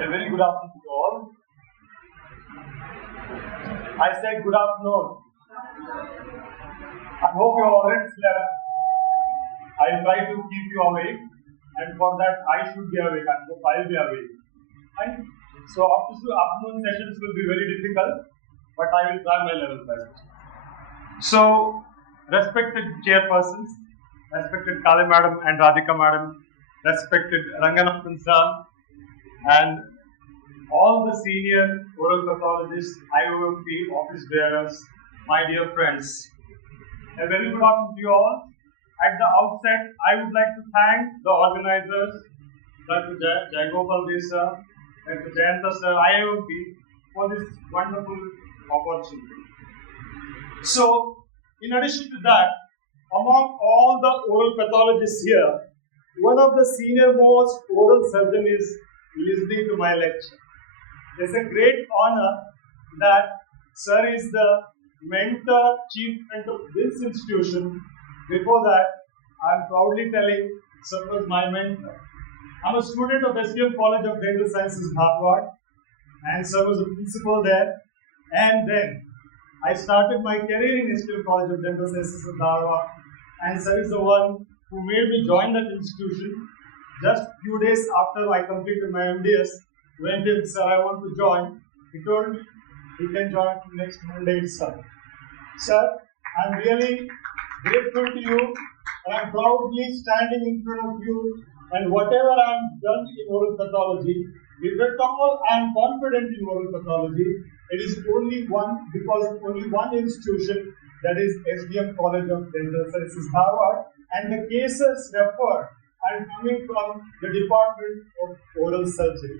A very good afternoon to all. I said good afternoon. I hope you already slept. I'll try to keep you awake, and for that I should be awake. I hope I'll be awake. And so afternoon sessions will be very difficult, but I will try my level best. So, respected chairpersons, respected Kali Madam and Radhika Madam, respected Ranganathan sir, and all the senior oral pathologists, IAOMP office bearers, my dear friends. A very good afternoon to you all. At the outset, I would like to thank the organizers, Dr. Jain sir, Dr. Jain sir, IAOMP, for this wonderful opportunity. So, in addition to that, among all the oral pathologists here, one of the senior most oral surgeon is listening to my lecture. It's a great honor that sir is the mentor, chief mentor of this institution. Before that, I'm proudly telling sir was my mentor. I'm a student of SUM College of Dental Sciences, Harvard, and sir was a principal there. And then I started my career in SUM College of Dental Sciences of Harvard, and sir is the one who made me join that institution. Just few days after I completed my MDS, when he said, sir, I want to join, he told me he can join next Monday itself. Sir, I'm really grateful to you, and I'm proudly standing in front of you, and whatever I'm done in oral pathology, if at all I'm confident in oral pathology, it is only because of only one institution, that is SUM College of Dental Sciences, Harvard, and the cases referred are coming from the Department of Oral Surgery.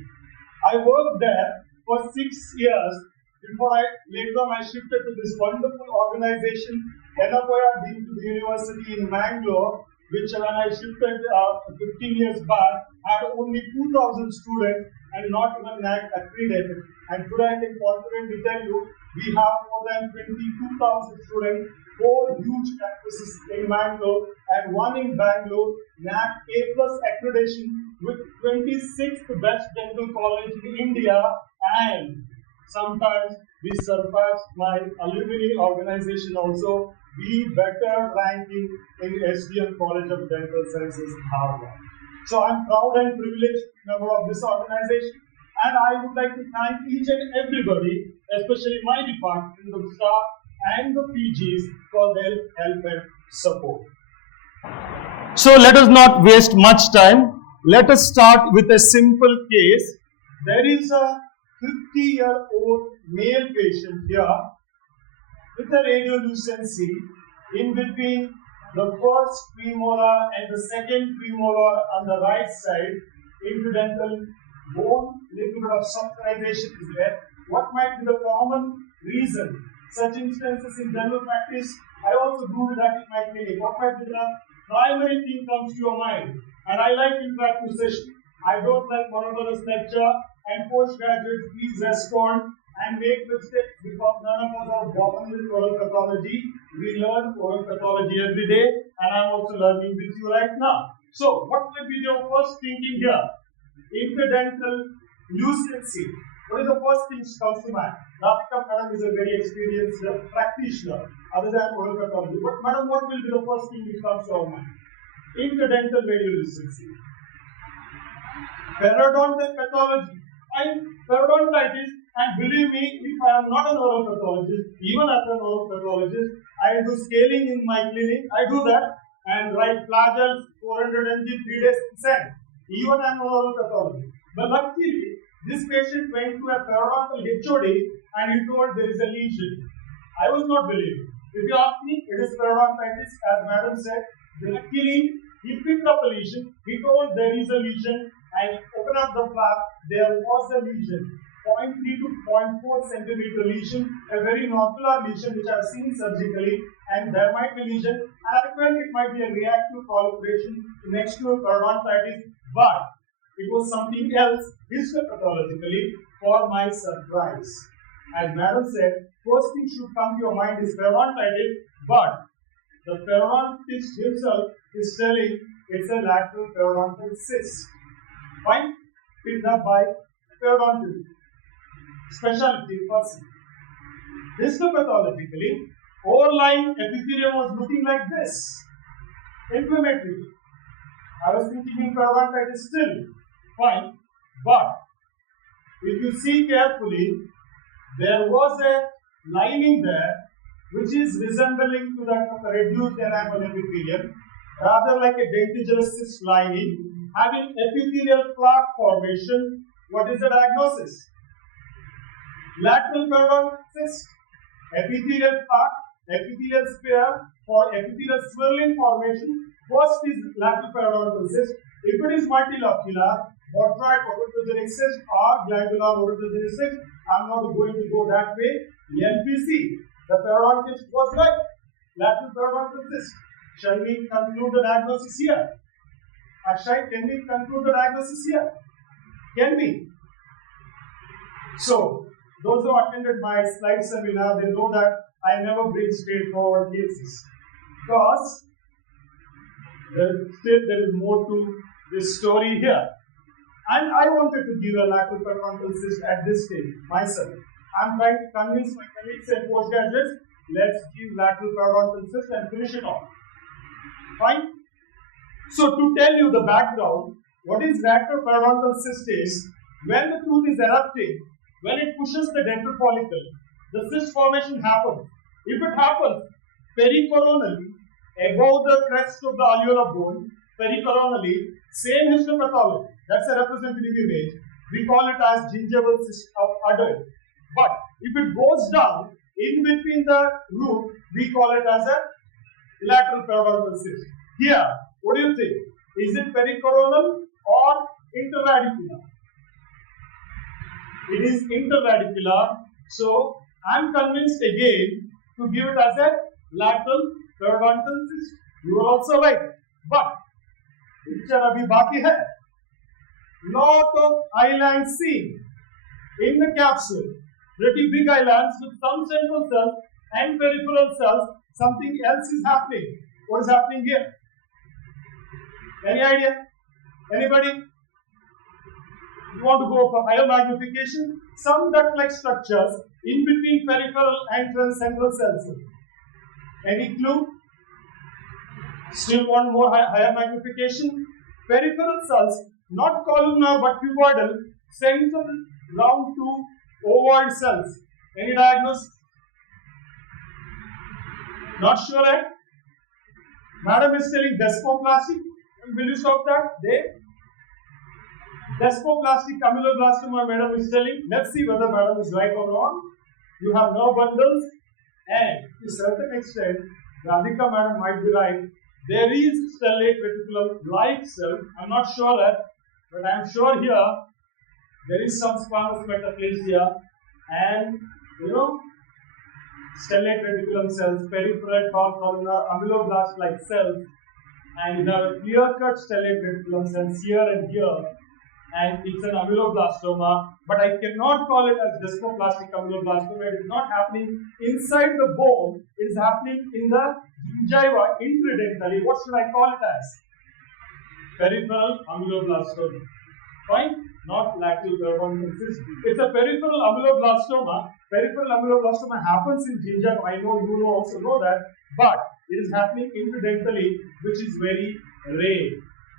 I worked there for 6 years before later on I shifted to this wonderful organization, Enapoya Dean to the University in Mangalore, which when I shifted 15 years back, had only 2,000 students and not even NAC accredited. And today I can confidently tell you, we have more than 22,000 students, 4 huge campuses in Mangalore and 1 in Bangalore, NAC A+ accreditation with 26th best dental college in India, and sometimes we surpassed my alumni organization also, be better ranking in SUM College of Dental Sciences, Harvard. So I'm proud and privileged member of this organization, and I would like to thank each and everybody, especially my department, the staff and the PGs for their help and support. So let us not waste much time. Let us start with a simple case. There is a 50-year-old male patient here with a radiolucency in between the first premolar and the second premolar on the right side. Interdental bone, little bit of subtilization is there. What might be the common reason? Such instances in general practice, I also do that in my clinic. What might be the primary thing comes to your mind? And I like interactive session. I don't like monotonous lecture, and postgraduates please respond and make mistakes because none of us are born with oral pathology. We learn oral pathology every day, and I'm also learning with you right now. So, what will be your first thinking here? Interdental lucency. What is the first thing that comes to mind? Radhika Madam is a very experienced practitioner other than oral pathology. But Madam, what will be the first thing which comes to our mind? Interdental radiolucency. Periodontal pathology. Periodontitis, and believe me, if I am not an oral pathologist, even as an oral pathologist, I do scaling in my clinic. I do that and write flagels 400 mg 3 days consent. Even I am an oral pathologist. But luckily, this patient went to a periodontal HOD and he told there is a lesion. I was not believing. If you ask me, it is periodontitis, as madam said. Luckily, he picked up a lesion. He told there is a lesion, and open up the flap. There was a lesion, 0.3 to 0.4 centimeter lesion, a very nodular lesion which I have seen surgically, and there might be lesion. And I felt it might be a reactive proliferation next to a periodontitis, but it was something else histopathologically for my surprise. As madam said, first thing should come to your mind is periodontitis, but the periodontist himself is telling it's a lateral periodontal cyst. Fine? Picked up by periodontal specialty person. Histopathologically, overlying epithelium was looking like this, inflammatory. I was thinking periodontitis still, fine, but if you see carefully, there was a lining there which is resembling to that of a reduced enamel epithelium, rather like a dentigerous cyst lining, having epithelial plaque formation. What is the diagnosis? Lateral periodontal cyst, epithelial plaque, epithelial sphere for epithelial swirling formation. First is lateral periodontal cyst. If it is multilocular, botryoid odontogenic cyst or glandular odontogenic cyst, I am not going to go that way. LPC, the periodontist was right. Lateral periodontal cyst. Shall we conclude the diagnosis here? Akshay, can we conclude the diagnosis here? Can we? So, those who attended my slide seminar, they know that I never bring straightforward cases, because there is more to this story here. And I wanted to give a lateral periodontal cyst at this stage myself. I am trying to convince my colleagues and postgraduates, let's give lateral periodontal cyst and finish it off. Fine? So to tell you the background, what is lateral periodontal cyst is, when the tooth is erupting, when it pushes the dental follicle, the cyst formation happens. If it happens pericoronally, above the crest of the alveolar bone, pericoronally, same histopathology, that's a representative image, we call it as gingival cyst of adult. But if it goes down in between the root, we call it as a lateral periodontal cyst. Here, what do you think? Is it pericoronal or interradicular? It is interradicular. So, I am convinced again to give it as a lateral periodontal cyst. You are also right. But, picture abhi baki hai. Lot of islands seen in the capsule. Pretty big islands with some central cells and peripheral cells. Something else is happening. What is happening here? Any idea? Anybody? You want to go for higher magnification? Some duct-like structures in between peripheral and central cells. Any clue? Still want more higher magnification? Peripheral cells, not columnar but cuboidal, central round to ovoid cells. Any diagnosis? Not sure, eh? Madam is telling desmoplastic. Will you stop that? Desmoplastic ameloblastoma, madam is telling. Let's see whether madam is right or wrong. You have nerve bundles, and to a certain extent, Radhika madam might be right. There is stellate reticulum-like cell. I'm not sure that, but I'm sure here there is some squamous metaplasia and stellate reticulum cells, peripheral columnar ameloblast-like cells, and you have a clear-cut stellate reticulum cells here and here, and it's an ameloblastoma, but I cannot call it as desmoplastic ameloblastoma. It is not happening inside the bone, it is happening in the gingiva intradentally. What should I call it as? Peripheral ameloblastoma. Fine? Not lateral periodontal cyst. It's a peripheral ameloblastoma. Peripheral ameloblastoma happens in gingiva. I know you also know that, but it is happening intradentally, which is very rare.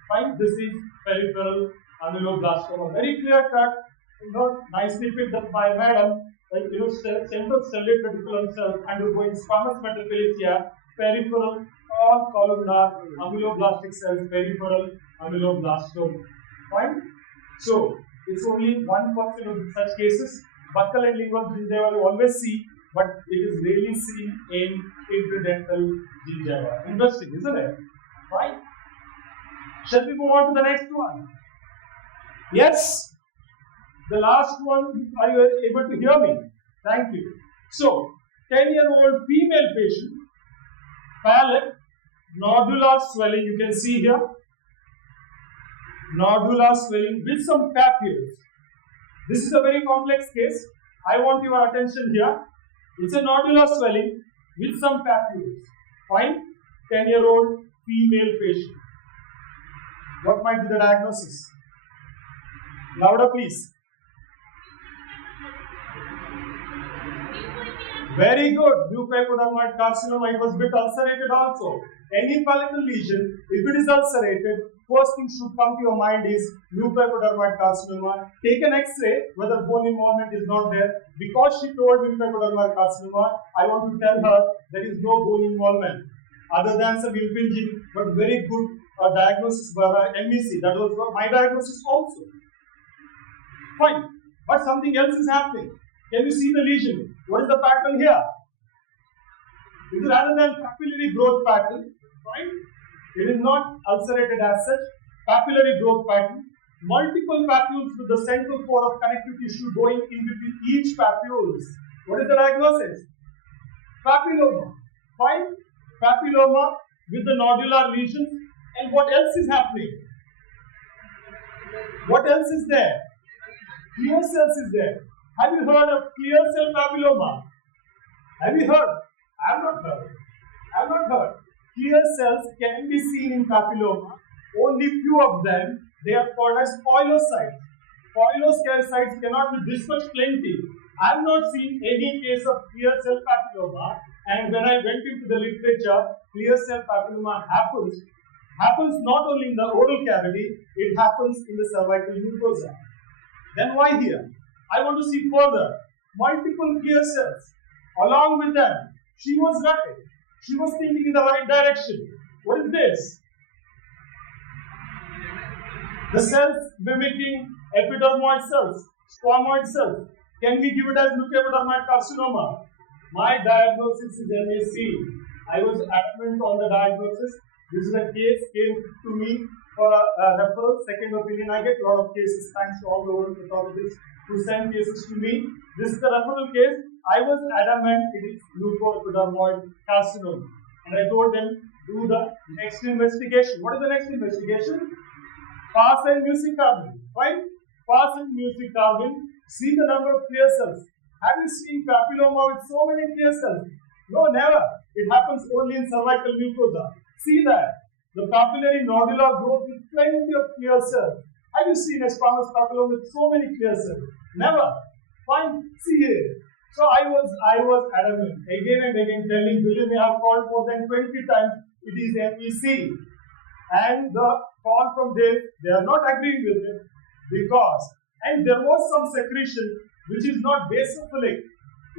Fine? This is peripheral ameloblastoma. Very clear cut, nicely picked up by madam. Central stellate reticulum cells undergoing squamous metaplasia, peripheral or columnar ameloblastic cells, peripheral ameloblastoma. Fine? So, it's only 1% of such cases. Buccal and lingual gingiva you always see, but it is rarely seen in interdental gingiva. Interesting, isn't it? Right? Shall we move on to the next one? Yes? The last one, are you able to hear me? Thank you. So, 10-year-old female patient, palate, nodular swelling, you can see here. Nodular swelling with some papules. This is a very complex case. I want your attention here. It's a nodular swelling with some papules. Fine? 10-year-old female patient. What might be the diagnosis? Louder, please. Very good. Mucoepidermoid carcinoma, it was a bit ulcerated also. Any palatal lesion, if it is ulcerated, first thing should come to your mind is mucoepidermoid carcinoma. Take an X-ray whether bone involvement is not there. Because she told mucoepidermoid carcinoma, I want to tell her there is no bone involvement. Other than some impinging, but very good diagnosis by MEC. That was my diagnosis also. Fine. But something else is happening. Can you see the lesion? What is the pattern here? It is rather than papillary growth pattern, right? It is not ulcerated as such. Papillary growth pattern. Multiple papules with the central core of connective tissue going in between each papules. What is the diagnosis? Papilloma. Fine. Papilloma with the nodular lesions. And what else is happening? What else is there? Clear cells is there. Have you heard of clear cell papilloma? Have you heard? I have not heard. I have not heard. Clear cells can be seen in papilloma. Only few of them, they are called as poilocytes. Poilocytes cannot be this much plenty. I have not seen any case of clear cell papilloma. And when I went into the literature, clear cell papilloma happens not only in the oral cavity, it happens in the cervical mucosa. Then why here? I want to see further. Multiple clear cells. Along with them, she was right. She was thinking in the right direction. What is this? The cells mimicking epidermoid cells, squamoid cells. Can we give it as mucoepidermoid carcinoma? My diagnosis is MAC. I was adamant on the diagnosis. This is a case came to me for a referral, second opinion. I get a lot of cases thanks to all the oral pathologists who send cases to me. This is the referral case. I was adamant it is mucoepidermoid carcinoma. And I told them, do the next investigation. What is the next investigation? Pass and music carbon. Right? Pass and music carbon. See the number of clear cells. Have you seen papilloma with so many clear cells? No, never. It happens only in cervical mucosa. See that. The papillary nodular growth with plenty of clear cells. Have you seen a squamous papilloma with so many clear cells? Never. Fine. See here. So I was adamant again and again telling, believe me, I have called more than 20 times. It is MEC. And the call from this, they are not agreeing with it because, and there was some secretion which is not basophilic.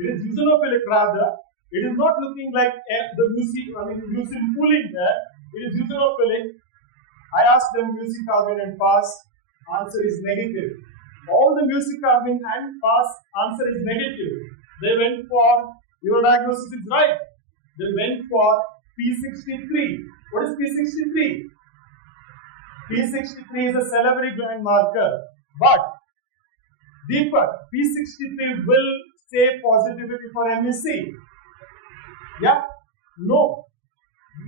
It is eosinophilic rather. It is not looking like the mucin pooling there. It is eosinophilic. I asked them mucicarbine and pass. Answer is negative. All the mucicarbine and pass, answer is negative. They went for, your diagnosis is right. They went for P63. What is P63? P63 is a salivary gland marker. But Deepak, P63 will say positivity for MEC. Yeah? No.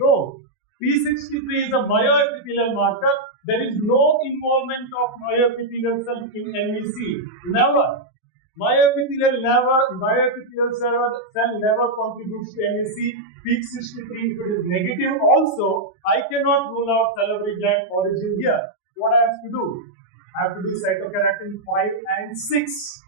No. P63 is a myoepithelial marker. There is no involvement of myoepithelial cell in MEC. Never. Myoepithelial cell never contributes to MEC. P63, if it is negative also, I cannot rule out salivary gland origin here. What I have to do? I have to do cytokeratin 5 and 6.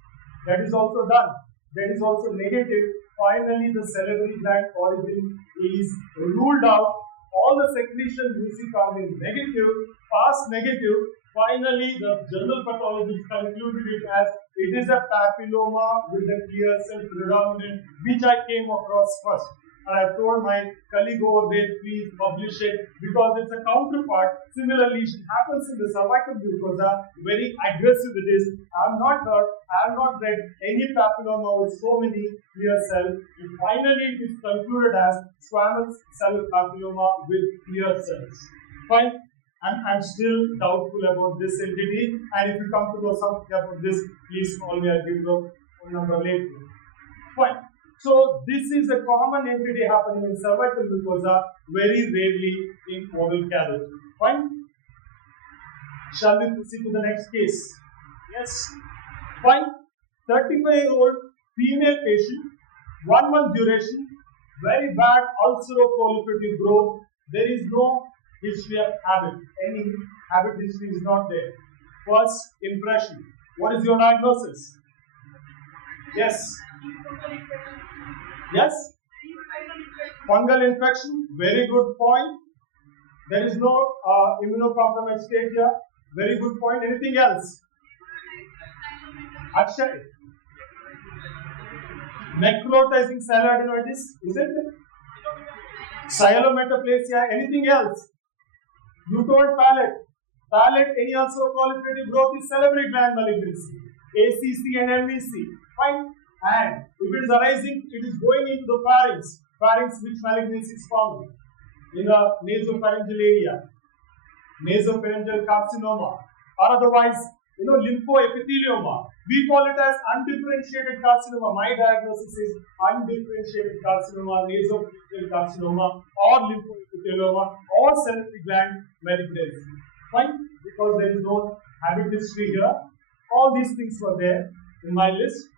That is also done. That is also negative. Finally, the salivary gland origin is ruled out. All the secretion mucicarbine negative, pass negative. Finally, the general pathologist concluded it as it is a papilloma with a clear cell predominant, which I came across first. And I told my colleague over there, please publish it because it's a counterpart. Similar lesion happens in the cervical mucosa. Very aggressive it is. I have not heard, I have not read any papilloma with so many clear cells. And finally, it is concluded as squamous cell papilloma with clear cells. Fine. I'm still doubtful about this entity. And if you come to know something about this, please call me. I'll give you the phone number later. Fine. So this is a common entity happening in cervical mucosa, very rarely in oral cavity. Fine. Shall we proceed to the next case? Yes. Fine. 35-year-old female patient, 1 month duration, very bad ulceroproliferative growth. There is no history of habit. Any habit history is not there. First impression. What is your diagnosis? Yes. Yes? Fungal infection, very good point. There is no immunocompromised state here. Very good point. Anything else? Akshay. Necrotizing cellular isn't it? Cyalometaplasia. Anything else? You told palate. Palate, any ulcer proliferative growth is salivary gland malignancy. ACC and MVC. Fine. And if it is arising, it is going into the pharynx. Pharynx, which malignancy is common? In the nasopharyngeal area. Nasopharyngeal carcinoma. Or otherwise, lymphoepithelioma. We call it as undifferentiated carcinoma. My diagnosis is undifferentiated carcinoma, nasopharyngeal carcinoma, or lymphoepithelioma, or salivary gland malignancy. Fine? Because there is no habit history here. All these things were there in my list.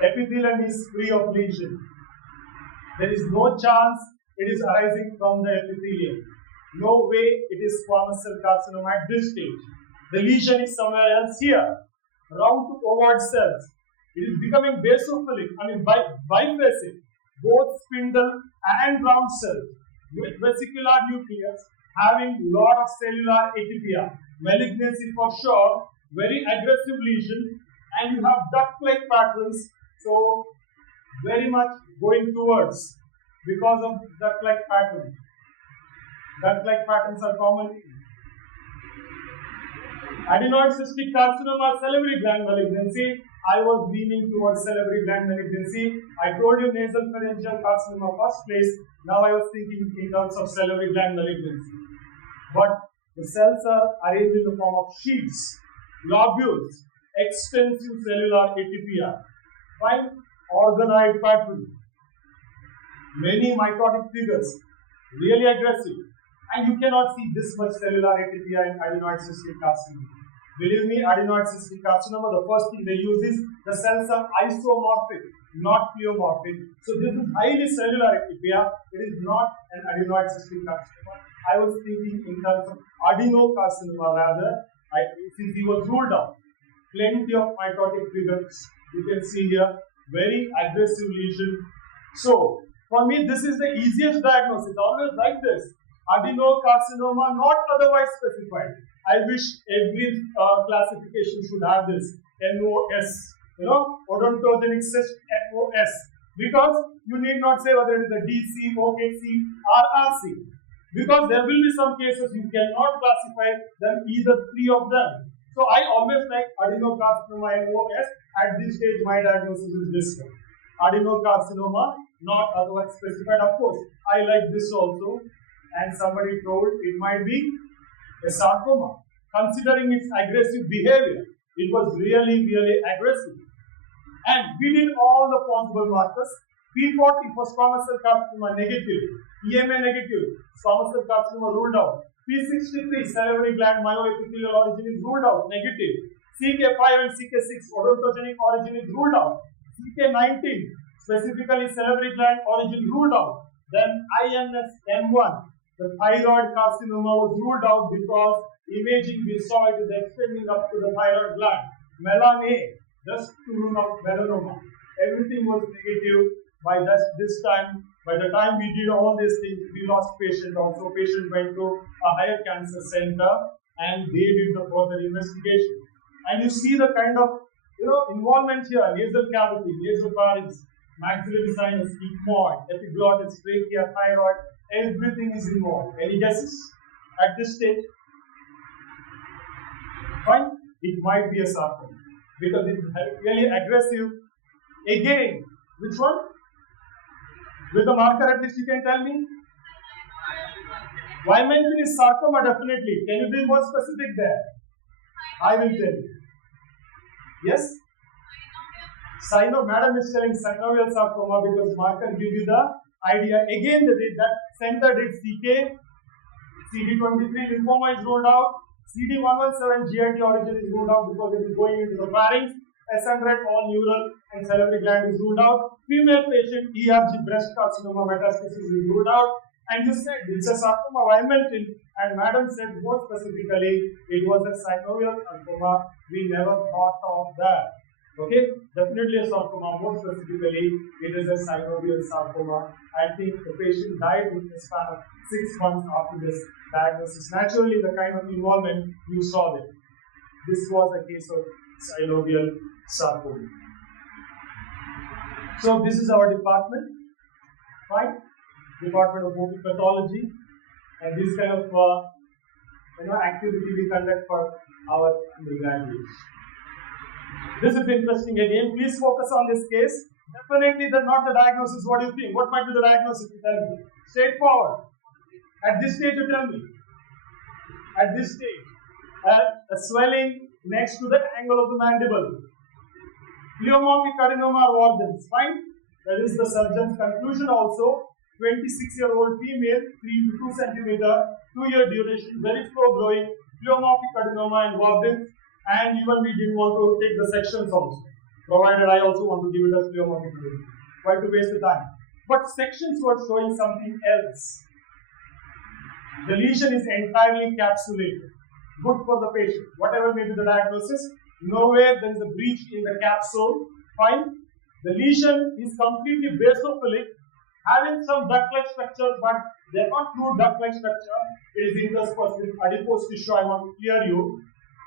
Epithelium is free of lesion. There is no chance it is arising from the epithelium. No way it is squamous cell carcinoma at this stage. The lesion is somewhere else here. Round to ovoid cells. It is becoming basophilic, biphasic. Both spindle and round cells with vesicular nucleus having lot of cellular atypia. Malignancy for sure. Very aggressive lesion. And you have duct-like patterns. So, very much going towards because of duct-like pattern. Duct-like patterns are common. Adenoid cystic carcinoma, salivary gland malignancy. I was leaning towards salivary gland malignancy. I told you nasal pharyngeal carcinoma first place. Now I was thinking in terms of salivary gland malignancy. But the cells are arranged in the form of sheets, lobules, extensive cellular atypia. Fine? Organoid pattern. Many mitotic figures. Really aggressive. And you cannot see this much cellular atypia in adenoid cystic carcinoma. Believe me, adenoid cystic carcinoma, the first thing they use is the cells are isomorphic, not pleomorphic. So this is highly cellular atypia. It is not an adenoid cystic carcinoma. I was thinking in terms of adenocarcinoma rather. Since he was ruled out. Plenty of mitotic figures. You can see here, very aggressive lesion. So, for me, this is the easiest diagnosis. Always like this. Adenocarcinoma, not otherwise specified. I wish every classification should have this. NOS. Odontogenic cyst, NOS. Because you need not say whether it is a DC, OKC, or RC. Because there will be some cases you cannot classify them, either three of them. So I always like adenocarcinoma NOS. At this stage, my diagnosis is this one. Adenocarcinoma, not otherwise specified. Of course, I like this also. And somebody told it might be a sarcoma. Considering its aggressive behavior, it was really, really aggressive. And we did all the possible markers. P40 for squamous cell carcinoma negative, EMA negative, squamous cell carcinoma ruled out. P63 salivary gland myoepithelial origin is ruled out, negative. CK5 and CK6 odontogenic origin is ruled out. CK19 specifically salivary gland origin ruled out. Then INS-M1, the thyroid carcinoma was ruled out because imaging we saw it is extending up to the thyroid gland. Melan A, just to rule out melanoma. Everything was negative. By this time, by the time we did all these things, we lost patient also. Patient went to a higher cancer center and they did the further investigation. And you see the kind of involvement here: nasal cavity, nasopharynx, maxillary sinus, ethmoid, epiglottis, trachea, thyroid, everything is involved. Any guesses at this stage? Fine, it might be a sarcoma because it is really aggressive. Again, which one? With the marker at least you can tell me. Wymantin is sarcoma definitely. Can you be more specific there? I will tell you. Yes? Madam is telling synovial sarcoma because marker give you the idea. Again, that center did CK, CD23 lymphoma is ruled out, CD117 GIT origin is ruled out because it is going into the pharynx, S100 all neural and salivary gland is ruled out. Female patient ERG breast carcinoma metastasis is ruled out. And you said it's a sarcoma Wymantin, and madam said more specifically it was a synovial sarcoma. We never thought of that. Okay, definitely a sarcoma. More specifically, it is a synovial sarcoma. I think the patient died within a span of 6 months after this diagnosis. Naturally, the kind of involvement you saw there. This was a case of synovial sarcoma. So this is our department, right? Department of OP pathology, and this kind of activity we conduct for our undergraduates. This is interesting again. Please focus on this case. Definitely, that's not the diagnosis. What do you think? What might be the diagnosis? You tell me. Straightforward. At this stage, you tell me. At this stage, a swelling next to the angle of the mandible. Pleomorphic adenoma or Walden's. Fine. That is the surgeon's conclusion also. 26-year-old female, 3 to 2 centimeter, 2-year duration, very slow growing, pleomorphic adenoma and Walden's. And even we didn't want to take the sections also, provided I also want to give it as pleomorphic adenoma. Why to waste the time? But sections were showing something else. The lesion is entirely capsulated. Good for the patient. Whatever may be the diagnosis, nowhere there is a breach in the capsule. Fine. The lesion is completely basophilic, having some duct-like structure, but they are not true duct-like structure. It is interspersed with adipose tissue. I want to clear you.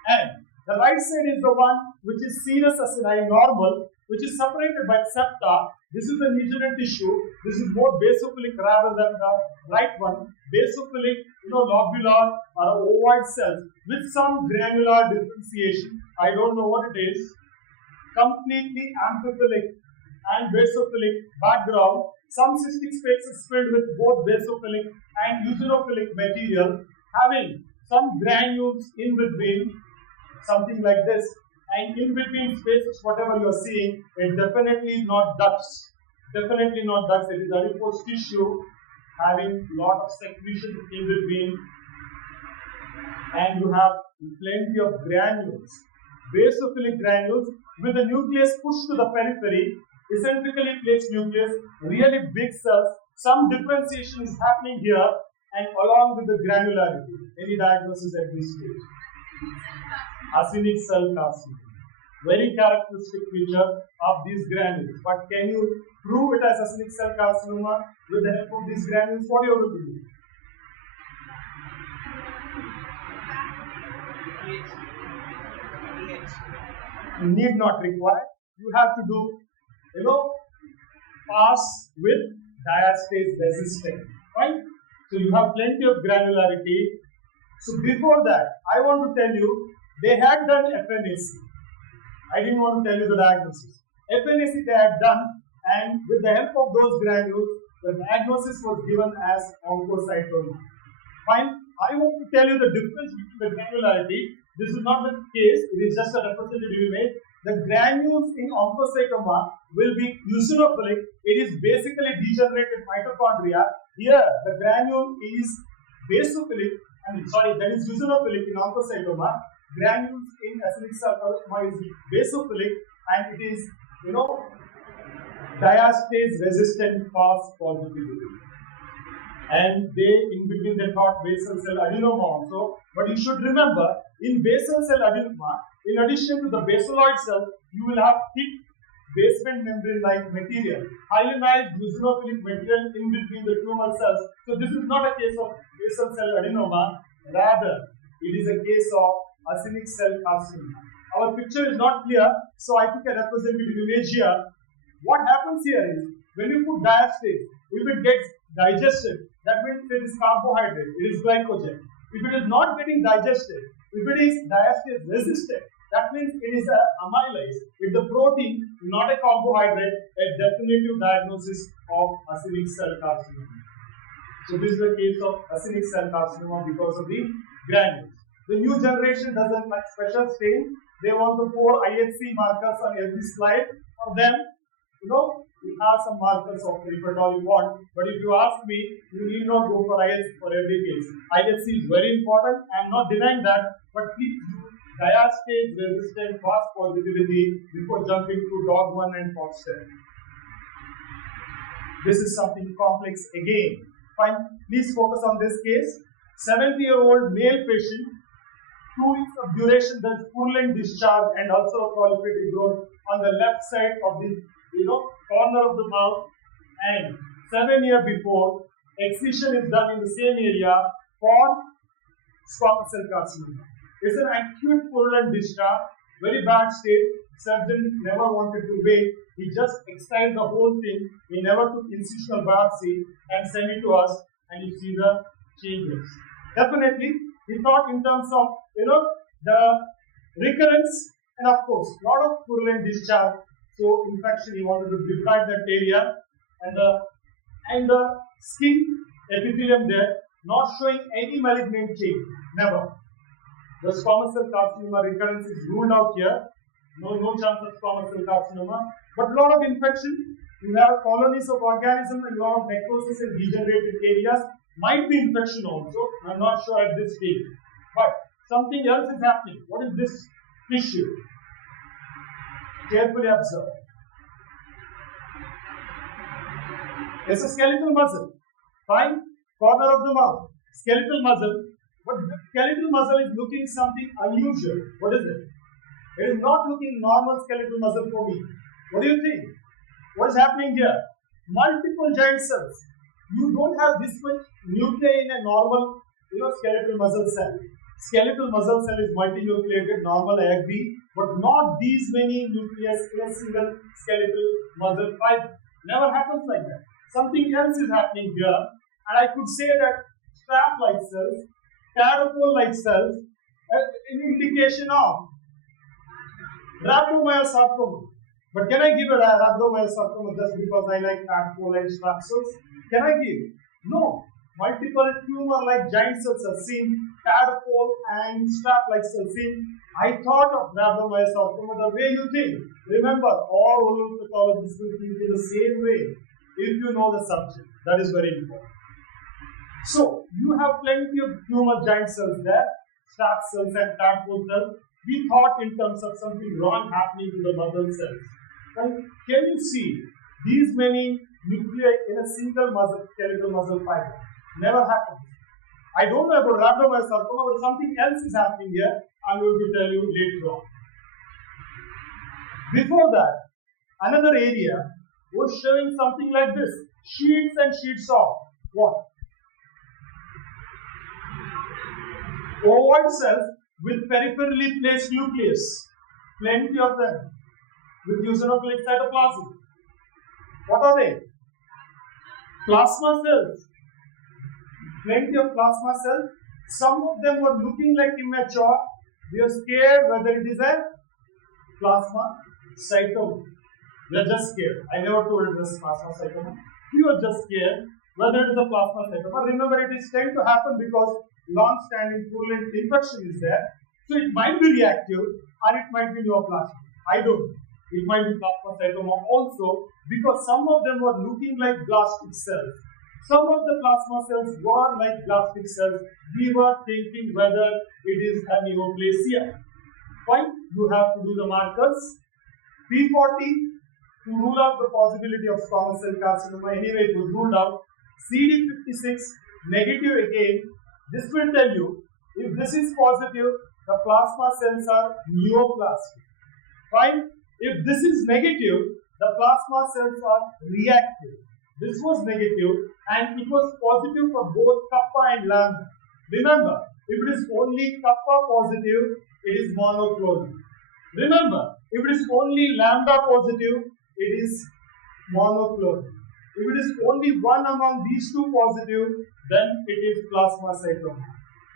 And the right side is the one which is serous acini normal, which is separated by septa. This is the lesional tissue. This is more basophilic rather than the right one. Basophilic, lobular or ovoid cells with some granular differentiation. I don't know what it is. Completely amphiphilic and basophilic background. Some cystic space is filled with both basophilic and eosinophilic material, having some granules in between. Something like this, and in between spaces, whatever you are seeing, it definitely not ducts. Definitely not ducts. It is adipose tissue having lot of secretion in between, and you have plenty of granules, basophilic granules with the nucleus pushed to the periphery, eccentrically placed nucleus, really big cells. Some differentiation is happening here, and along with the granularity. Any diagnosis at this stage? Acinic cell carcinoma. Very characteristic feature of these granules. But can you prove it as acinic cell carcinoma with the help of these granules? What are you going to do? Need not require. You have to do, pass with diastase resistant. Right? So you have plenty of granularity. So before that, I want to tell you, they had done FNAC. I didn't want to tell you the diagnosis. FNAC they had done, and with the help of those granules, the diagnosis was given as oncocytoma. Fine. I want to tell you the difference between the granularity. This is not the case. It is just a representative image. The granules in oncocytoma will be eosinophilic. It is basically degenerated mitochondria. Here, the granule is basophilic. That is eosinophilic in oncocytoma. Granules in acinic cell carcinoma is basophilic, and it is, diastase resistant fast positivity. And they, in between, they thought basal cell adenoma also. But you should remember, in basal cell adenoma, in addition to the basaloid cell, you will have thick basement membrane-like material, hyalinized eosinophilic material in between the tumor cells. So this is not a case of basal cell adenoma. Rather, it is a case of acinic cell carcinoma. Our picture is not clear, so I took a representative image here. What happens here is, when you put diastase, if it gets digested, that means it is carbohydrate, it is glycogen. If it is not getting digested, if it is diastase resistant, that means it is an amylase. It's the protein, not a carbohydrate, a definitive diagnosis of acinic cell carcinoma. So this is the case of acinic cell carcinoma because of the granules. The new generation doesn't like special stain. They want to pour IHC markers on every slide. For them, you have some markers of if at all you want. But if you ask me, you need not go for IHC for every case. IHC is very important. I am not denying that. But please do diastase resistant fast positivity before jumping to dog 1 and fox 10. This is something complex again. Fine. Please focus on this case. 70-year-old male patient, 2 weeks of duration, there is purulent discharge and also a proliferative growth on the left side of the corner of the mouth. And 7 years before, excision is done in the same area for squamous cell carcinoma. It's an acute purulent discharge, very bad state. Surgeon never wanted to wait. He just excised the whole thing. He never took incisional biopsy and sent it to us, and you see the changes. Definitely, he thought in terms of the recurrence and of course lot of purulent discharge. So infection, he wanted to debride that area, and the skin epithelium there not showing any malignant change, never. The squamous cell carcinoma recurrence is ruled out here. No chance of squamous cell carcinoma, but lot of infection. You have colonies of organisms and lot of necrosis in degenerated areas. Might be infection also. I'm not sure at this stage, but something else is happening. What is this tissue? Carefully observe. It's a skeletal muscle. Fine. Corner of the mouth. Skeletal muscle. But the skeletal muscle is looking something unusual. What is it? It is not looking normal skeletal muscle for me. What do you think? What is happening here? Multiple giant cells. You don't have this much nuclei in a normal skeletal muscle cell. Skeletal muscle cell is multinucleated, normal AFB, but not these many nucleus in a single skeletal muscle fiber. Never happens like that. Something else is happening here, and I could say that strap-like cells, tadpole-like cells, an indication of rhabdomyosarcoma. But can I give a rhabdomyosarcoma just because I like tadpole and strap cells? Can I give? No. Multiple tumor-like giant cells are seen, tadpole and strap-like cells seen. I thought of rhabdomyosarcoma the way you think. Remember, all oral pathologists will think in the same way if you know the subject. That is very important. So, you have plenty of tumor giant cells there, strap cells and tadpole cells. We thought in terms of something wrong happening to the muscle cells. And can you see these many nuclei in a single muscle, skeletal muscle fiber? Never happens. I don't know about rhabdomyosarcoma, but something else is happening here. I'm going to tell you later on. Before that, another area was showing something like this. Sheets and sheets of what? Ovoid cells with peripherally placed nucleus. Plenty of them. With eosinophilic cytoplasm. What are they? Plasma cells. Plenty of plasma cells. Some of them were looking like immature. We are scared whether it is a plasma cytoma. We are just scared. I never told it was plasma cytoma. We were just scared whether it is a plasma cytoma. Remember, it is tend to happen because long-standing purulent infection is there. So it might be reactive or it might be neoplastic. I don't know. It might be plasma cytoma also because some of them were looking like blastic cells. Some of the plasma cells were like blastic cells. We were thinking whether it is a neoplasia. Fine, you have to do the markers. P40 to rule out the possibility of squamous cell carcinoma. Anyway, it was ruled out. CD56 negative again. This will tell you if this is positive, the plasma cells are neoplastic. Fine. If this is negative, the plasma cells are reactive. This was negative and it was positive for both kappa and lambda. Remember, if it is only kappa positive, it is monoclonal. Remember, if it is only lambda positive, it is monoclonal. If it is only one among these two positive, then it is plasmacytoma.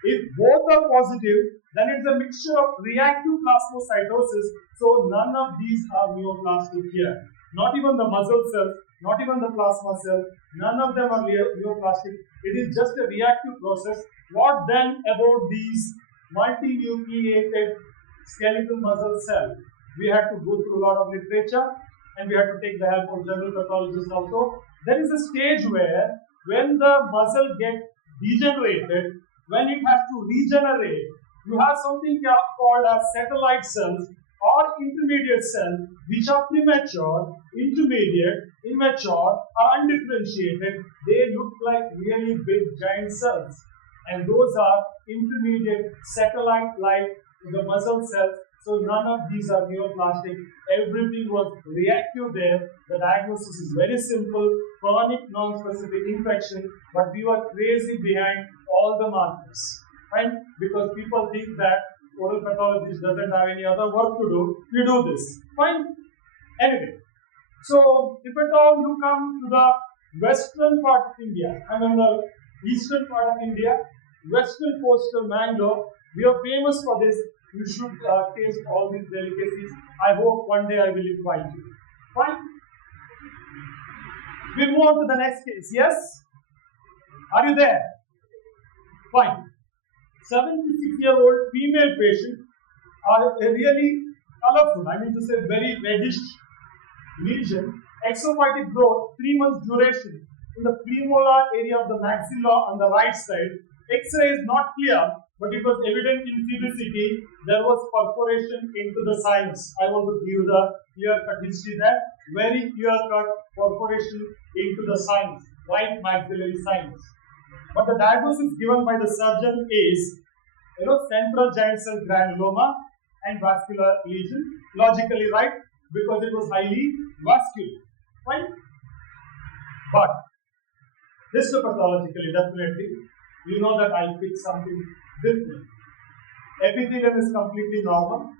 If both are positive, then it's a mixture of reactive plasmacytosis. So none of these are neoplastic here. Not even the muscle cells, not even the plasma cells, none of them are neoplastic. It is just a reactive process. What then about these multinucleated skeletal muscle cells? We had to go through a lot of literature and we had to take the help of general pathologists also. There is a stage where when the muscle gets degenerated, when it has to regenerate, you have something called as satellite cells or intermediate cells which are premature, intermediate, immature, or undifferentiated. They look like really big giant cells. and those are intermediate satellite like the muscle cells. So none of these are neoplastic. Everything was reactive there. The diagnosis is very simple, chronic non-specific infection, but we were crazy behind all the markers, right? Because people think that oral pathologist doesn't have any other work to do. We do this, fine? Anyway, so if at all you come to the western part of India, I mean the eastern part of India, western coastal Mangalore, we are famous for this. You should taste all these delicacies. I hope one day I will invite you. Fine? We move on to the next case. Yes? Are you there? Fine. 76-year-old female patient are a really colorful, I mean to say very reddish lesion, exophytic growth, 3 months duration in the premolar area of the maxilla on the right side. X-ray is not clear, but it was evident in CBCT. There was perforation into the sinus. I want to give the clear-cut history there. Very clear-cut perforation into the sinus, right maxillary sinus. But the diagnosis given by the surgeon is, central giant cell granuloma and vascular lesion. Logically right, because it was highly vascular, right? But histopathologically, definitely, you know that I picked something different. Epithelium is completely normal.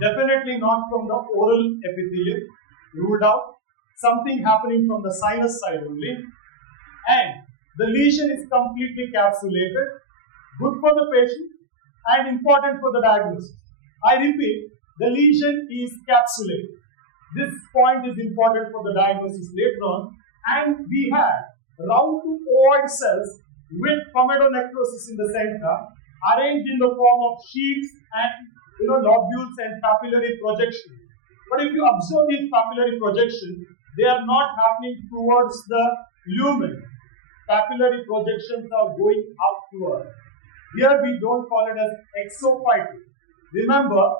Definitely not from the oral epithelium, ruled out. Something happening from the sinus side only. And the lesion is completely capsulated. Good for the patient and important for the diagnosis. I repeat, the lesion is capsulated. This point is important for the diagnosis later on. And we had round to ovoid cells with comedonecrosis in the center, arranged in the form of sheets and lobules and papillary projection. But if you observe these papillary projection, they are not happening towards the lumen. Papillary projections are going outward. Here we don't call it as exophytic. Remember,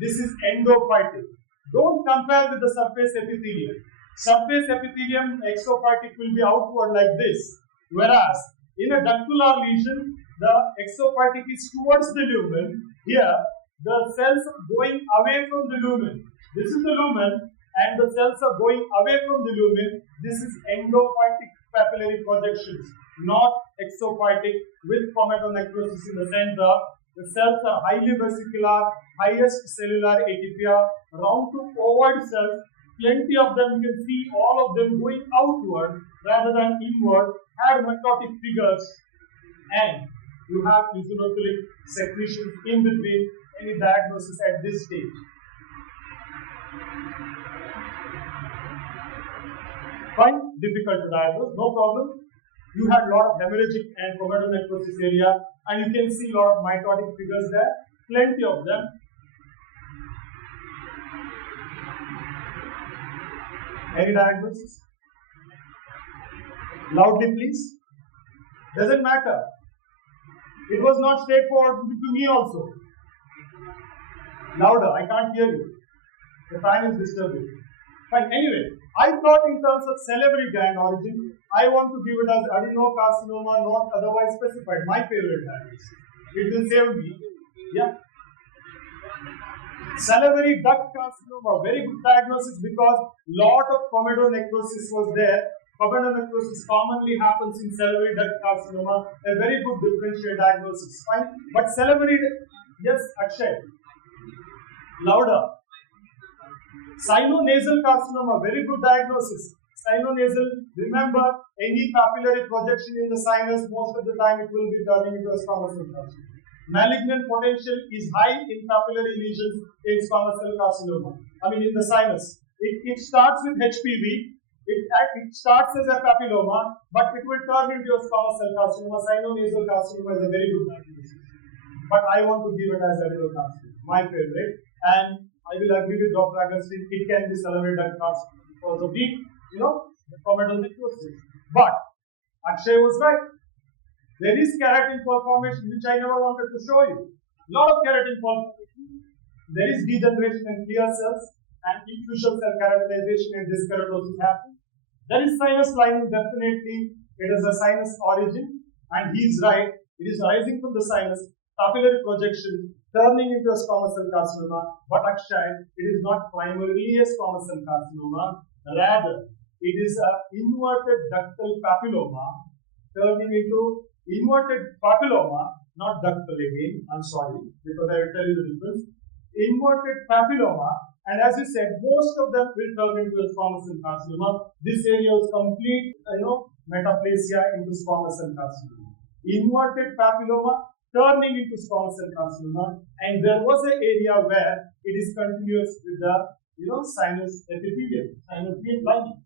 this is endophytic. Don't compare with the surface epithelium. Surface epithelium exophytic will be outward like this, whereas in a ductular lesion, the exophytic is towards the lumen. Here, the cells are going away from the lumen. This is the lumen, and the cells are going away from the lumen. This is endophytic papillary projections, not exophytic with comedonecrosis in the center. The cells are highly vesicular, highest cellular atypia, round to ovoid cells. Plenty of them, you can see all of them going outward rather than inward, had mitotic figures, and you have eosinophilic secretions in between. Any diagnosis at this stage? Fine, difficult to diagnose, no problem. You had a lot of hemorrhagic and comedonecrosis area, and you can see a lot of mitotic figures there, plenty of them. Any diagnosis? Loudly, please. Doesn't matter. It was not straightforward to me also. Louder, I can't hear you. The fan is disturbing. Fine, anyway, I thought in terms of salivary gland origin, I want to give it as adenocarcinoma, not otherwise specified. My favorite diagnosis. It will save me. Yeah. Salivary duct carcinoma, very good diagnosis because lot of comedonecrosis was there. Comedonecrosis commonly happens in salivary duct carcinoma, a very good differential diagnosis. Fine. But salivary, yes, Akshay. Louder. Sinonasal carcinoma, very good diagnosis. Sinonasal, remember, any papillary projection in the sinus, most of the time it will be turning into a squamous cell carcinoma. Malignant potential is high in papillary lesions in squamous cell carcinoma. I mean, in the sinus. It starts with HPV. It starts as a papilloma, but it will turn into a squamous cell carcinoma. Sinonasal carcinoma is a very good diagnosis. But I want to give it as adenocarcinoma, my favorite. And I will agree with Dr. Agustin, it can be salivary duct carcinoma because of the, the comedonecrosis. But Akshay was right. There is keratin formation, which I never wanted to show you. Lot of keratin formation. There is degeneration in clear cells and inclusion cell keratinization and dyskeratosis happen. There is sinus lining, definitely. It is a sinus origin, and he is right. It is arising from the sinus, papillary projection, turning into a squamous cell carcinoma. But Akshay, it is not primarily a squamous cell carcinoma. Rather, it is an inverted ductal papilloma turning into inverted papilloma, not ductal again. I'm sorry, because I will tell you the difference. Inverted papilloma, and as you said, most of them will turn into a squamous cell carcinoma. This area is complete, metaplasia into squamous cell carcinoma. Inverted papilloma turning into squamous cell carcinoma, and there was an area where it is continuous with the sinus epithelium, sinus lining.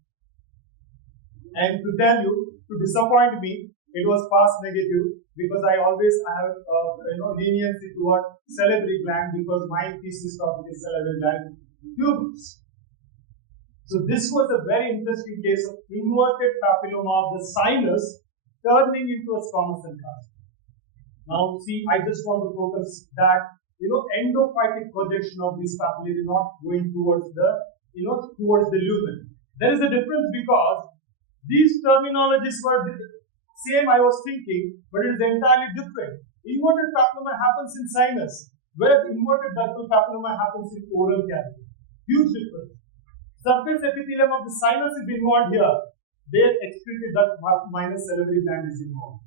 And to tell you, to disappoint me, it was past negative because I always have leniency toward salivary gland because my thesis topic is salivary gland tumors. So this was a very interesting case of inverted papilloma of the sinus turning into a squamous cell carcinoma. Now see, I just want to focus that endophytic projection of this papillary not going towards the towards the lumen. There is a difference because these terminologies were same I was thinking, but it is entirely different. Inverted papilloma happens in sinus, whereas inverted ductal papilloma happens in oral cavity. Huge difference. Surface epithelium of the sinus is involved here. There excreted duct minus salivary gland is involved.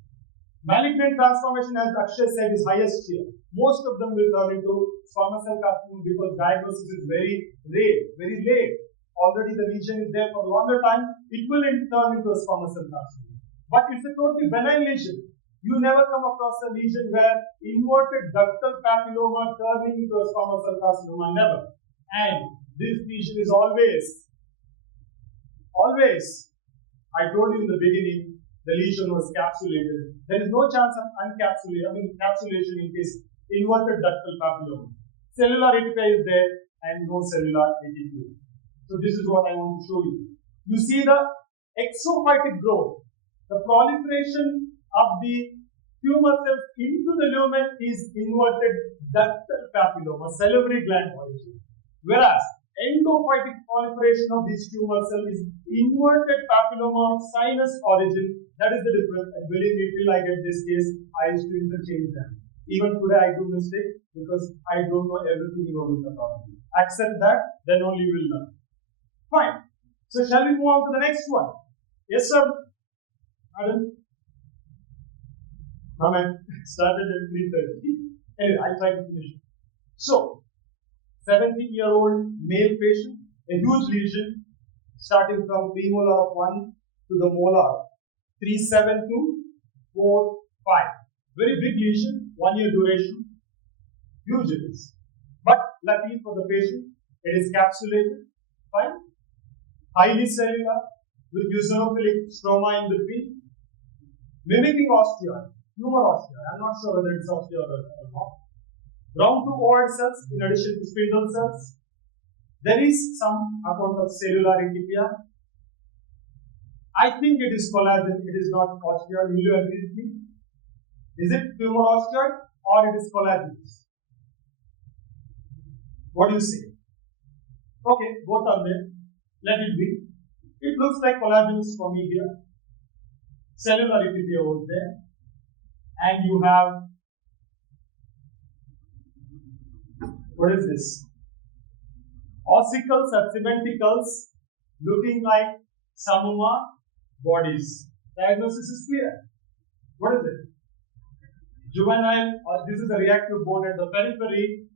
Malignant transformation, as Akshay said, is highest here. Most of them will turn into squamous cell carcinoma because diagnosis is very rare, very late. Already the lesion is there for a longer time. It will turn into a squamous cell carcinoma. But it's a totally benign lesion. You never come across a lesion where inverted ductal papilloma turning into a squamous cell carcinoma. Never. And this lesion is always, I told you in the beginning, the lesion was capsulated. There is no chance of encapsulation in case inverted ductal papilloma. Cellular epithelium is there and no cellular epithelium. So this is what I want to show you. You see the exophytic growth. The proliferation of the tumor cells into the lumen is inverted ductal papilloma, salivary gland origin. Whereas endophytic proliferation of this tumor cell is inverted papilloma of sinus origin. That is the difference. And believe me, till I get this case, I used to interchange them. Even today I do mistake because I don't know everything in oral pathology. Accept that, then only you will learn. Fine. So shall we move on to the next one? Yes, sir. Madam? Amen. Started at 3:30. Anyway, I'll try to finish. So, 70-year-old male patient, a huge lesion starting from premolar of 1 to the molar 3.7 to 4.5. Very big lesion, 1 year duration. Huge it is. But luckily for the patient, it is capsulated. Fine. Highly cellular with eosinophilic stroma in between. Mimicking osteoid, tumor osteoid. I'm not sure whether it's osteoid or not. Round to ovoid cells in addition to spindle cells. There is some amount of cellular atypia. I think it is collagen, it is not osteoid. Will you agree with me? Is it tumor osteoid or it is collagenous? What do you say? Okay, both are there. Let it be. It looks like collagenous for me here. Cellular atypia over there. And you have, what is this? Ossicles or cementicles looking like samuma bodies. Diagnosis is clear. What is it? Juvenile, or this is a reactive bone at the periphery.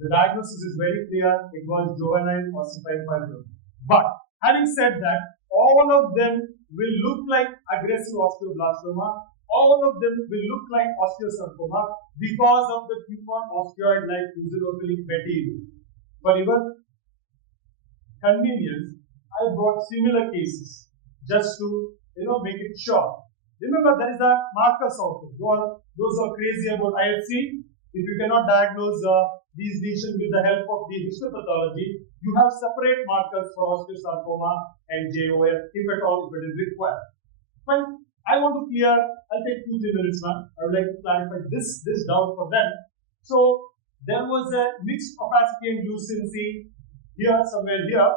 The diagnosis is very clear. It was juvenile ossified fibroma. But having said that, all of them will look like aggressive osteoblastoma. All of them will look like osteosarcoma because of the tumor osteoid-like eosinophilic material. For your convenience, I brought similar cases just to make it sure. Remember, there is a markers also. Those are crazy about IFC. If you cannot diagnose these lesions with the help of the histopathology, you have separate markers for osteosarcoma and JOF if at all if it is required. Fine. I want to clear, I'll take 2-3 minutes now. I would like to clarify this doubt for them. So, there was a mixed opacity and lucency here, somewhere here,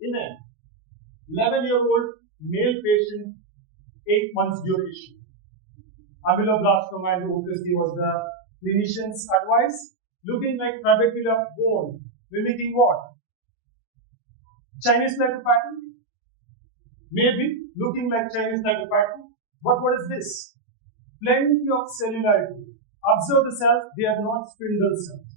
in an 11-year-old male patient, 8 months duration. Ameloblastoma and opacity was the clinician's advice. Looking like trabecular bone, mimicking what? Chinese type pattern? Maybe looking like Chinese type pattern. But what is this? Plenty of cellularity. Observe the cells, they are not spindle cells.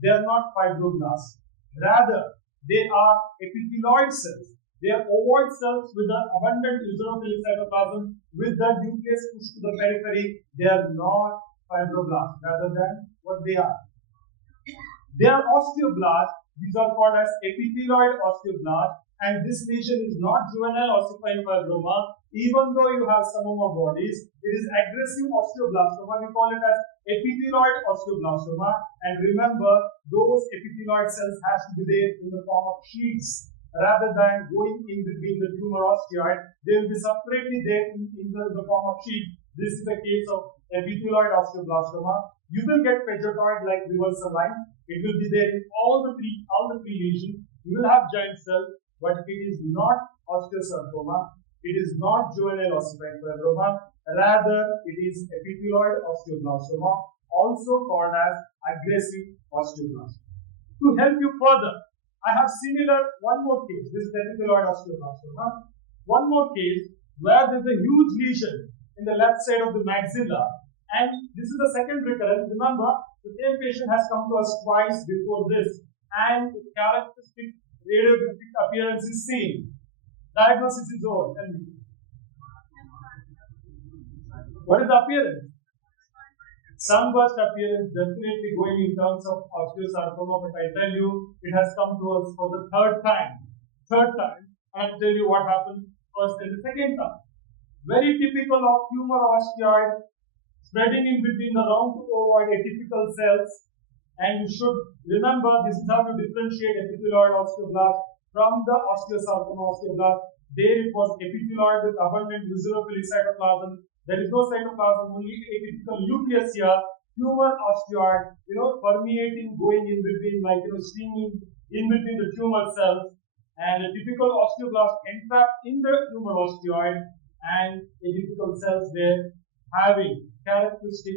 They are not fibroblasts. Rather, they are epithelioid cells. They are ovoid cells with the abundant eosinophilic cytoplasm with the nucleus pushed to the periphery. They are not fibroblasts, rather than what they are. They are osteoblasts. These are called as epithelioid osteoblasts. And this lesion is not juvenile ossifying fibroma. Even though you have samoma bodies, it is aggressive osteoblastoma. We call it as epithelioid osteoblastoma. And remember, those epithelioid cells has to be there in the form of sheets. Rather than going in between the tumor osteoid, they will be separately there in the form of sheet. This is the case of epithelioid osteoblastoma. You will get pagetoid like reversal line. It will be there in all the three lesions. You will have giant cell, but it is not osteosarcoma. It is not juvenile ossifying fibroma. Rather, it is epithelioid osteoblastoma, also called as aggressive osteoblastoma. To help you further, I have one more case. This is epithelioid osteoblastoma. One more case where there is a huge lesion in the left side of the maxilla, and this is the second recurrence. Remember, the same patient has come to us twice before this, and the characteristic radiographic appearance is seen. Diagnosis is over. Tell me. What is the appearance? Sunburst appearance, definitely going in terms of osteosarcoma, but I tell you, it has come to us for the third time. I'll tell you what happened first and the second time. Very typical of tumor osteoid, spreading in between the round to ovoid atypical cells. And you should remember, this is how to differentiate epithelioid osteoblast from the osteosarcoma osteoblast. There it was epithelioid with abundant eosinophilic cytoplasm. There is no cytoplasm, only atypical nucleus here. Tumor osteoid, permeating, going in between, like, streaming in between the tumor cells. And a typical osteoblast entrapped in the tumor osteoid, and atypical cells there having characteristic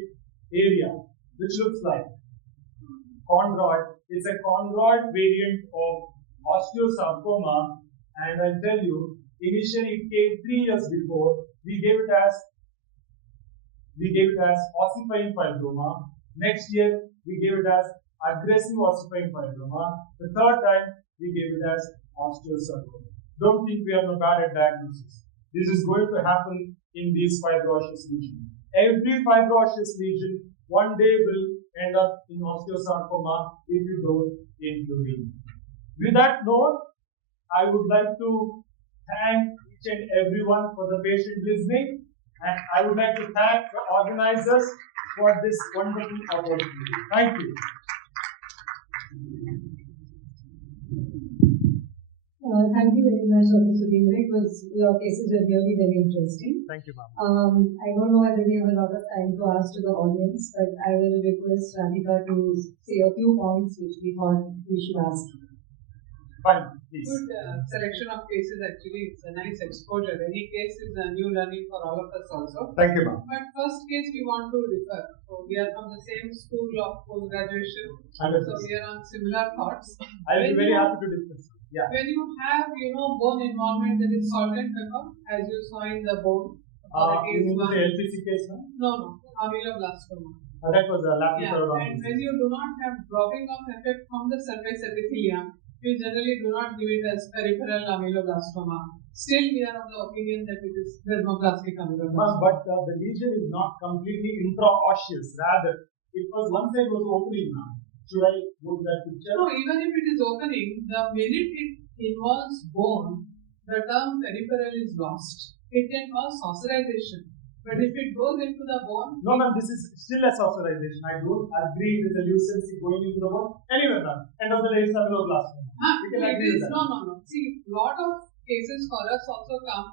area, which looks like chondroid. It's a chondroid variant of osteosarcoma, and I tell you, initially it came 3 years before. We gave it as ossifying fibroma. Next year we gave it as aggressive ossifying fibroma. The third time we gave it as osteosarcoma. Don't think we are not bad at diagnosis. This is going to happen in these fibrosis lesions. Every fibrosis lesion one day will end up in osteosarcoma if you don't intervene. With that note, I would like to thank each and everyone for the patient listening, and I would like to thank the organizers for this wonderful opportunity. Thank you. Thank you very much, Dr. Sudeendra. Your cases were really very interesting. Thank you, ma'am. I don't know whether we have a lot of time to ask to the audience, but I will request Radhika to say a few points which we thought we should ask. Fine, please. Good selection of cases. Actually, it's a nice exposure. Any case is a new learning for all of us also. Thank you, ma'am. But first case we want to refer. So we are from the same school of post-graduation. So we are on similar thoughts. I will be very happy to discuss. Yeah. When you have, bone involvement, there is salt and pepper, as you saw in the bone. You mean the LPC case, no? No, ameloblastoma. That was a lateral. And when you do not have dropping of effect from the surface epithelium, we generally do not give it as peripheral ameloblastoma. Still, we are of the opinion that it is dermoplastic ameloblastoma. But the lesion is not completely intraosseous. Rather, it was one side was opening now. Should I go to that picture? No, even if it is opening, the minute it involves bone, the term peripheral is lost. It can cause saucerization. But if it goes into the bone... No, ma'am, this is still a saucerization. I don't agree with the lucency going into the bone. Anyway, ma'am, end of the day, it's ameloblastoma. We can agree with that. No. See, lot of cases for us also come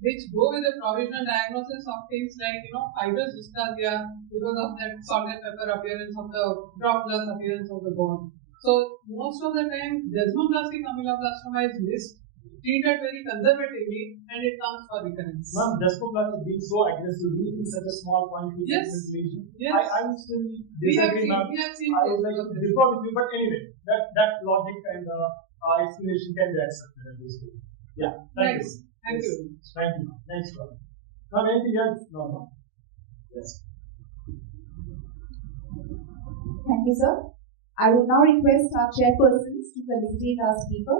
which go with the provisional diagnosis of things like, fibrous dysphagia because of that salt and pepper appearance of the dropless appearance of the bone. So, most of the time, dermoplastic ameloblastoma is missed treated very conservatively and it comes for recurrence. Ma'am, desmoplasty being so aggressive, being such a small point with Yes. lesion, Yes. I will still disagree, ma'am. We have seen I would like to cases. differ with you, but anyway, that logic and explanation can be accepted at this stage. Yeah, thank Nice. you. Thank Yes. you. Thank you. Next one. Ma'am, anything else? No. Yes. Thank you, sir. I will now request our chairpersons to felicitate our speaker.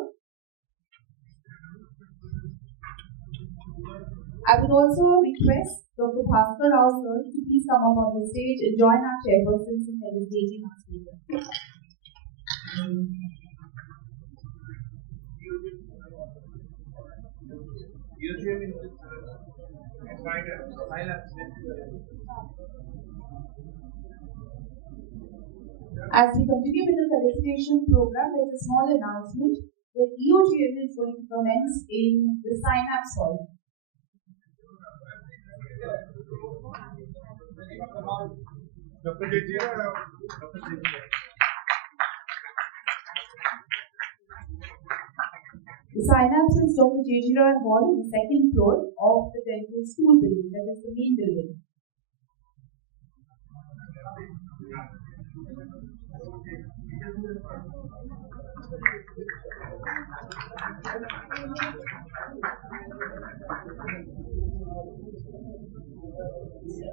I would also request Dr. Bhaskar Rao sir to please come up on the stage and join our chairpersons in felicitating our speaker. As we continue with the felicitation program, there is a small announcement. The EOGM is going to commence in the Synapse Hall. Dr. Jejira, The Synapse is Dr. Jejira Hall, the second floor of the dental school building, that is the main building.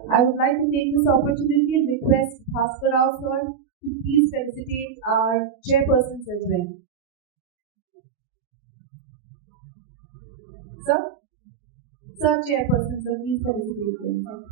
I would like to take this opportunity and request Bhaskar Rao sir to please felicitate our chairpersons as well. Sir, chairperson, sir, please felicitate them.